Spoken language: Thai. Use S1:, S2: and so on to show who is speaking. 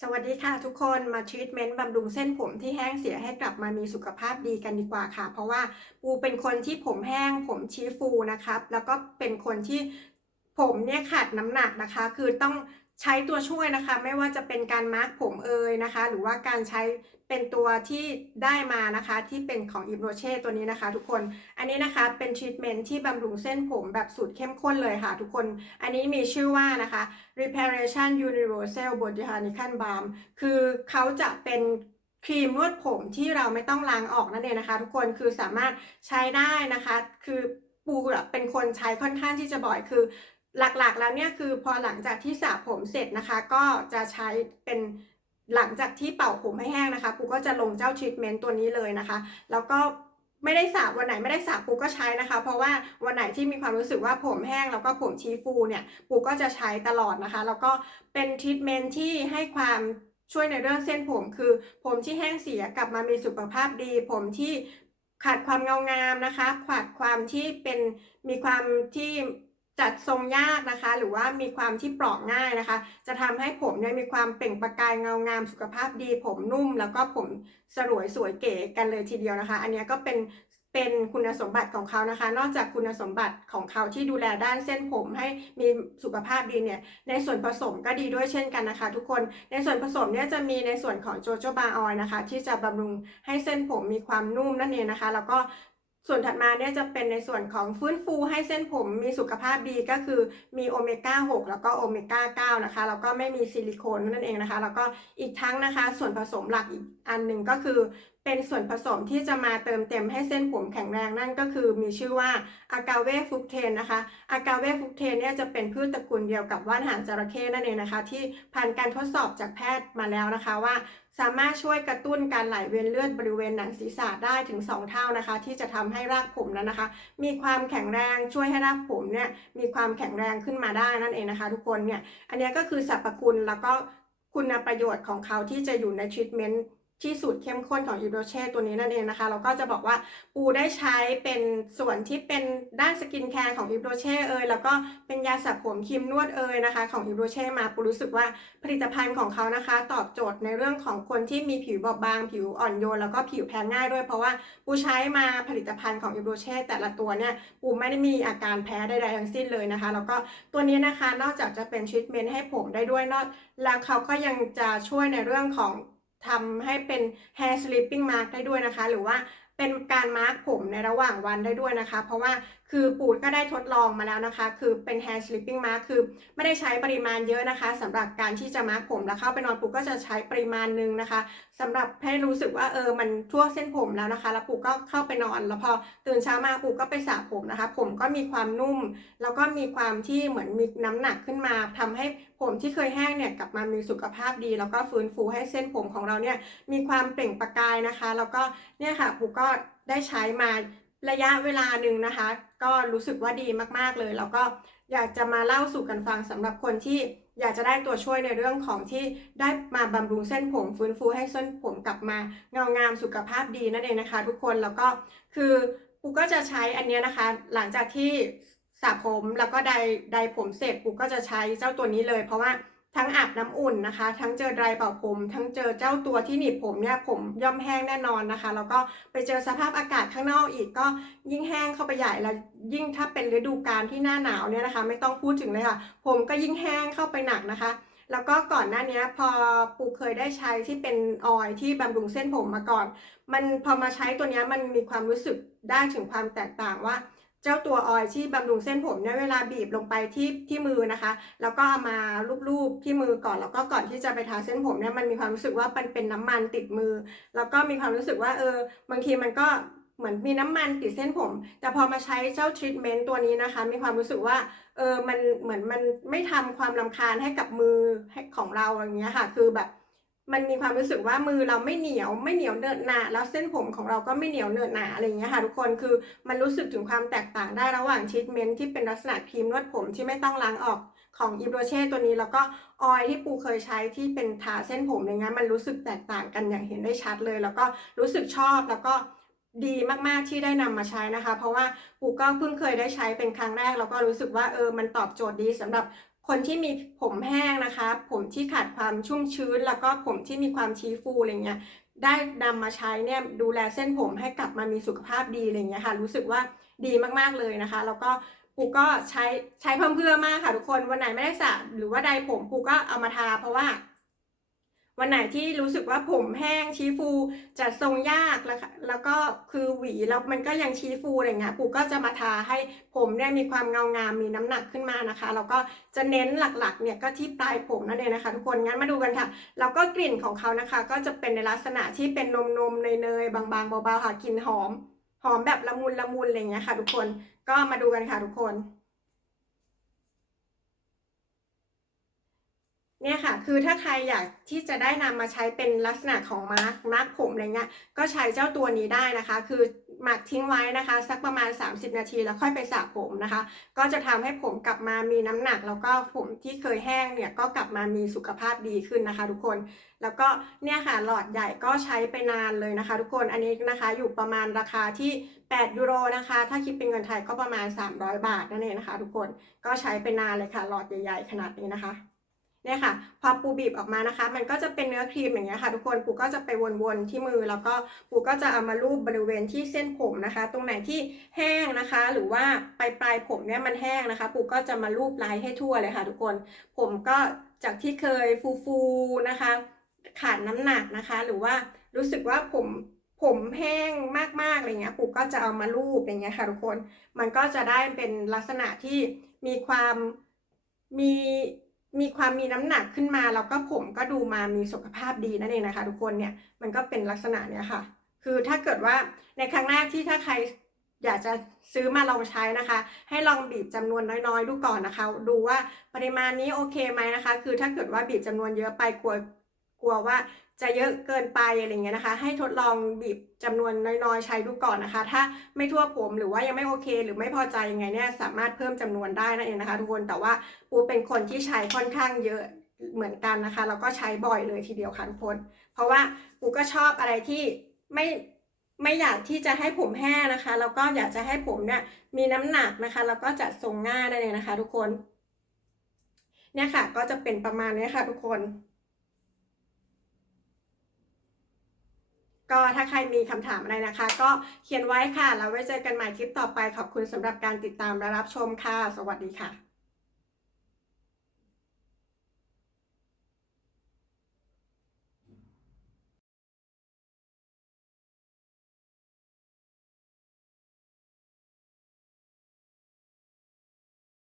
S1: สวัสดีค่ะทุกคนมาทรีทเมนต์บำรุงเส้นผมที่แห้งเสียให้กลับมามีสุขภาพดีกันดีกว่าค่ะ เพราะว่าปูเป็นคนที่ผมแห้ง ผมชี้ฟูนะครับ แล้วก็เป็นคนที่ผมเนี่ยขาดน้ำหนักนะคะ คือต้อง ใช้ตัวช่วยนะคะ ไม่ว่าจะเป็นการมาร์กผมเอยนะคะ หรือว่าการใช้เป็นตัวที่ได้มานะคะ ที่เป็นของอิบโรเช่ตัวนี้นะคะ ทุกคนอันนี้นะคะเป็นทรีทเมนต์ที่บำรุงเส้นผมแบบสูตรเข้มข้นเลยค่ะ ทุกคนอันนี้มีชื่อว่านะคะ Reparation Universal Botanical Balm คือเขาจะเป็นครีมนวดผมที่เราไม่ต้องล้างออกนั่นเองนะคะ ทุกคนคือสามารถใช้ได้นะคะ คือปูเป็นคนใช้ค่อนข้างที่จะบ่อยคือ หลักๆแล้วเนี่ยคือพอหลังจากที่สระผมเสร็จนะคะ ก็จะใช้เป็นหลังจากที่เป่าผมให้แห้งนะคะปูก็จะลงเจ้าทรีทเมนต์ตัวนี้เลยนะคะ แล้วก็ไม่ได้สระวันไหนไม่ได้สระปูก็ใช้นะคะ เพราะว่าวันไหนที่มีความรู้สึกว่าผมแห้งแล้วก็ผมชี้ฟูเนี่ยปูก็จะใช้ตลอดนะคะ แล้วก็เป็นทรีทเมนต์ที่ให้ความช่วยในเรื่องเส้นผม คือผมที่แห้งเสียกลับมามีสุขภาพดี ผมที่ขาดความเงางามนะคะ ขาดความที่เป็นมีความที่ จัดทรงยากนะคะ หรือว่ามีความที่เปราะง่ายนะคะ จะทำให้ผมเนี่ยมีความเปล่งประกายเงางามสุขภาพดี ผมนุ่ม แล้วก็ผมสลวยสวยเก๋กันเลยทีเดียวนะคะ อันนี้ก็เป็นเป็นคุณสมบัติของเขานะคะ นอกจากคุณสมบัติของเขาที่ดูแลด้านเส้นผมให้มีสุขภาพดีเนี่ย ในส่วนผสมก็ดีด้วยเช่นกันนะคะ ทุกคน ในส่วนผสมเนี่ยจะมีในส่วนของโจโจบาออยนะคะ ที่จะบำรุงให้เส้นผมมีความนุ่มนั่นเองนะคะ แล้วก็ ส่วนถัดมาเนี่ยจะเป็นในส่วนของฟื้นฟูให้เส้นผมมีสุขภาพดีก็คือมีโอเมก้า 6 แล้วก็โอเมก้า 9 นะคะ แล้วก็ไม่มีซิลิโคนนั่นเองนะคะ แล้วก็อีกทั้งนะคะ ส่วนผสมหลักอีกอันหนึ่งก็คือ เป็นส่วนผสมที่จะมาเติมเต็มให้เส้นผมแข็งแรงนั่นก็คือมีชื่อว่าอากาเวฟุกเทนนะคะอากาเวฟุกเทนเนี่ยจะเป็นพืชตระกูลเดียวกับว่านหางจระเข้นั่นเองนะคะ ที่ผ่านการทดสอบจากแพทย์มาแล้วนะคะว่า สามารถช่วยกระตุ้นการไหลเวียนเลือดบริเวณหนังศีรษะได้ถึง 2 เท่านะคะ ที่จะทำให้รากผมนั้นนะคะ มีความแข็งแรงช่วยให้รากผมเนี่ยมีความแข็งแรงขึ้นมาได้นั่นเองนะคะ ทุกคนเนี่ยอันนี้ก็คือสรรพคุณแล้วก็คุณประโยชน์ของเขาที่จะอยู่ในทรีทเมนต์ ที่สูตรเข้มข้นของอิโดเช่ตัวนี้นั่นเองนะคะเราก็จะบอกว่าปูได้ใช้เป็นส่วนที่เป็นด้านสกินแคร์ของอิโดเช่เอยแล้วก็เป็นยาสระผมครีมนวดเอยนะคะ ของอิโดเช่มาปูรู้สึกว่าผลิตภัณฑ์ของเขานะคะ ตอบโจทย์ในเรื่องของคนที่มีผิวบอบบาง ผิวอ่อนโยนแล้วก็ผิวแพ้ง่ายด้วยเพราะว่าปูใช้มาผลิตภัณฑ์ของอิโดเช่แต่ละตัวเนี่ยปูไม่ได้มีอาการแพ้ใดๆทั้งสิ้นเลยนะคะ แล้วก็ตัวนี้นะคะนอกจากจะเป็นทรีทเมนต์ให้ผมได้ด้วยนอกแล้วเขาก็ยังจะช่วยในเรื่องของ ทำให้เป็น hair sleeping mask ได้ด้วยนะคะ หรือว่าเป็นการมาร์กผมในระหว่างวันได้ด้วยนะคะ เพราะว่า คือปูดก็ได้ทดลองมาแล้วนะคะ คือเป็น hair sleeping mask คือไม่ได้ใช้ปริมาณเยอะนะคะสำหรับการที่จะมาร์กผมแล้วเข้าไปนอนปูก็จะใช้ปริมาณหนึ่งนะคะสำหรับให้รู้สึกว่าเออมันทั่วเส้นผมแล้วนะคะ แล้วปูก็เข้าไปนอน แล้วพอตื่นเช้ามาปูก็ไปสระผมนะคะ ผมก็มีความนุ่ม แล้วก็มีความที่เหมือนมีน้ำหนักขึ้นมาทำให้ผมที่เคยแห้งเนี่ยกลับมามีสุขภาพดี แล้วก็ฟื้นฟูให้เส้นผมของเราเนี่ยมีความเปล่งประกายนะคะ แล้วก็เนี่ยค่ะปูก็ได้ใช้มา ระยะเวลาหนึ่งนะคะ ก็รู้สึกว่าดีมากๆเลย แล้วก็อยากจะมาเล่าสู่กันฟังสำหรับคนที่อยากจะได้ตัวช่วยในเรื่องของที่ได้มาบำรุงเส้นผมฟื้นฟูให้เส้นผมกลับมาเงางามสุขภาพดีนั่นเองนะคะ ทุกคนแล้วก็คือปูก็จะใช้อันนี้นะคะ หลังจากที่สระผมแล้วก็ไดไดผมเสร็จปูก็จะใช้เจ้าตัวนี้เลย เพราะว่า ทั้งอาบน้ำอุ่นนะคะ ทั้งเจอไดร์เป่าผม ทั้งเจอเจ้าตัวที่หนีบผมเนี่ยผมย่อมแห้งแน่นอนนะคะ แล้วก็ไปเจอสภาพอากาศข้างนอกอีกก็ยิ่งแห้งเข้าไปใหญ่แล้วยิ่งถ้าเป็นฤดูกาลที่หน้าหนาวเนี่ยนะคะ ไม่ต้องพูดถึงเลยค่ะ ผมก็ยิ่งแห้งเข้าไปหนักนะคะ แล้วก็ก่อนหน้านี้พอปูเคยได้ใช้ที่เป็นออยที่บำรุงเส้นผมมาก่อน มันพอมาใช้ตัวนี้มันมีความรู้สึกได้ถึงความแตกต่างว่า เจ้าตัวออยที่บำรุงเส้นผมเนี่ยเวลาบีบลงไปที่ที่มือนะคะ แล้วก็เอามาลูบๆที่มือก่อนแล้วก็ก่อนที่จะไปทาเส้นผมเนี่ยมันมีความรู้สึกว่ามันเป็นน้ำมันติดมือ แล้วก็มีความรู้สึกว่าเออบางทีมันก็เหมือนมีน้ำมันติดเส้นผม แต่พอมาใช้เจ้าทรีทเมนต์ตัวนี้นะคะ มีความรู้สึกว่าเออมันเหมือนมันไม่ทำความรำคาญให้กับมือของเราอย่างเงี้ยค่ะ คือแบบ มันมีความรู้สึกว่ามือเราไม่เหนียวไม่เหนียวเนินหนาแล้วเส้นผมของเราก็ไม่เหนียวเนินหนาอะไรอย่างเงี้ยค่ะทุกคนคือมันรู้สึกถึงความแตกต่างได้ระหว่างทรีทเมนต์ที่เป็นลักษณะครีมนวดผมที่ไม่ต้องล้างออกของอีโรเช่ตัวนี้แล้วก็ออยที่ปูเคยใช้ที่เป็นทาเส้นผมอย่างเงี้ยมันรู้สึกแตกต่างกันอย่างเห็นได้ชัดเลย แล้วก็รู้สึกชอบแล้วก็ดีมากๆที่ได้นำมาใช้นะคะ เพราะว่าปูก็เพิ่งเคยได้ใช้เป็นครั้งแรก แล้วก็รู้สึกว่าเออมันตอบโจทย์ดีสำหรับ คนที่มีผมแห้งนะคะ ผมที่ขาดความชุ่มชื้น แล้วก็ผมที่มีความชี้ฟูอะไรเงี้ยได้นำมาใช้เนี่ยดูแลเส้นผมให้กลับมามีสุขภาพดีอะไรเงี้ยค่ะรู้สึกว่าดีมากๆเลยนะคะ แล้วก็ปูก็ใช้ใช้เพิ่มเพื่อมากค่ะทุกคนวันไหนไม่ได้สระหรือว่าใดผมปูก็เอามาทาเพราะว่า วันไหนที่รู้สึกว่าผมแห้งชี้ฟูจัดทรงยากแล้วค่ะแล้วก็คือหวีแล้วมันก็ยังชี้ฟูอะไรเงี้ยปูก็จะมาทาให้ผมเนี่ยมีความเงางามมีน้ำหนักขึ้นมานะคะแล้วก็จะเน้นหลักๆเนี่ยก็ที่ปลายผมนั่นเองนะคะ ทุกคนงั้นมาดูกันค่ะแล้วก็กลิ่นของเขานะคะ ก็จะเป็นในลักษณะที่เป็นนมนมๆเนยๆบางๆเบาๆค่ะกลิ่นหอม หอมแบบละมุนละมุนอะไรเงี้ยค่ะ ทุกคนก็มาดูกันค่ะทุกคน เนี่ยค่ะ คือถ้าใครอยากที่จะได้นำมาใช้เป็นลักษณะของมาร์กมาร์กผมอะไรเงี้ย ก็ใช้เจ้าตัวนี้ได้นะคะ คือหมักทิ้งไว้นะคะ สักประมาณ 30 นาทีแล้วค่อยไปสระผมนะคะ ก็จะทำให้ผมกลับมามีน้ำหนัก แล้วก็ผมที่เคยแห้งเนี่ยก็กลับมามีสุขภาพดีขึ้นนะคะ ทุกคน แล้วก็เนี่ยค่ะหลอดใหญ่ก็ใช้ไปนานเลยนะคะ ทุกคน อันนี้นะคะอยู่ประมาณราคาที่ 8 ยูโรนะคะ ถ้าคิดเป็นเงินไทยก็ประมาณ 300 บาทนั่นเองนะคะ ทุกคน ก็ใช้ไปนานเลยค่ะหลอดใหญ่ ๆ ขนาดนี้นะคะ เนี่ยค่ะ พอปูบีบออกมานะคะ มันก็จะเป็นเนื้อครีมอย่างเงี้ยค่ะ ทุกคนปูก็จะไปวนๆที่มือ แล้วก็ปูก็จะเอามาลูบบริเวณที่เส้นผมนะคะ ตรงไหนที่แห้งนะคะ หรือว่าปลายปลายผมเนี่ยมันแห้งนะคะ ปูก็จะมาลูบไล่ให้ทั่วเลยค่ะ ทุกคน ผมก็จากที่เคยฟูๆนะคะ ขาดน้ำหนักนะคะ หรือว่ารู้สึกว่าผมผมแห้งมากๆอะไรเงี้ยปูก็จะเอามาลูบอย่างเงี้ยค่ะทุกคน มันก็จะได้เป็นลักษณะที่มีความมี มีความมีน้ำหนักขึ้นมาแล้วก็ผมก็ดูมามีสุขภาพดีนั่นเองนะคะ ทุกคนเนี่ยมันก็เป็นลักษณะเนี้ยค่ะ คือถ้าเกิดว่าในครั้งแรกที่ถ้าใครอยากจะซื้อมาลองใช้นะคะ ให้ลองบีบจำนวนน้อยๆ ดูก่อนนะคะ ดูว่าปริมาณนี้โอเคไหมนะคะ คือถ้าเกิดว่าบีบจำนวนเยอะไปกลัว กลัวว่าจะเยอะเกินไปอะไรเงี้ยนะคะ ให้ทดลองบีบจำนวนน้อยๆใช้ดูก่อนนะคะ ถ้าไม่ทั่วผมหรือว่ายังไม่โอเค หรือไม่พอใจยังไงเนี่ยสามารถเพิ่มจำนวนได้นั่นเองนะคะทุกคนแต่ว่าปูเป็นคนที่ใช้ค่อนข้างเยอะเหมือนกันนะคะแล้วก็ใช้บ่อยเลยทีเดียวค่ะทุกคน เพราะว่าปูก็ชอบอะไรที่ไม่ไม่อยากที่จะให้ผมแห้งนะคะ แล้วก็อยากจะให้ผมเนี่ยมีน้ำหนักนะคะ แล้วก็จัดทรงง่ายนั่นเองนะคะ ทุกคน เนี่ยค่ะ ก็จะเป็นประมาณนี้ค่ะ ทุกคน ก็ถ้าใครมีคำถามอะไรนะคะ ก็เขียนไว้ค่ะ แล้วไว้เจอกันใหม่คลิปต่อไป ขอบคุณสำหรับการติดตามและรับชมค่ะ สวัสดีค่ะ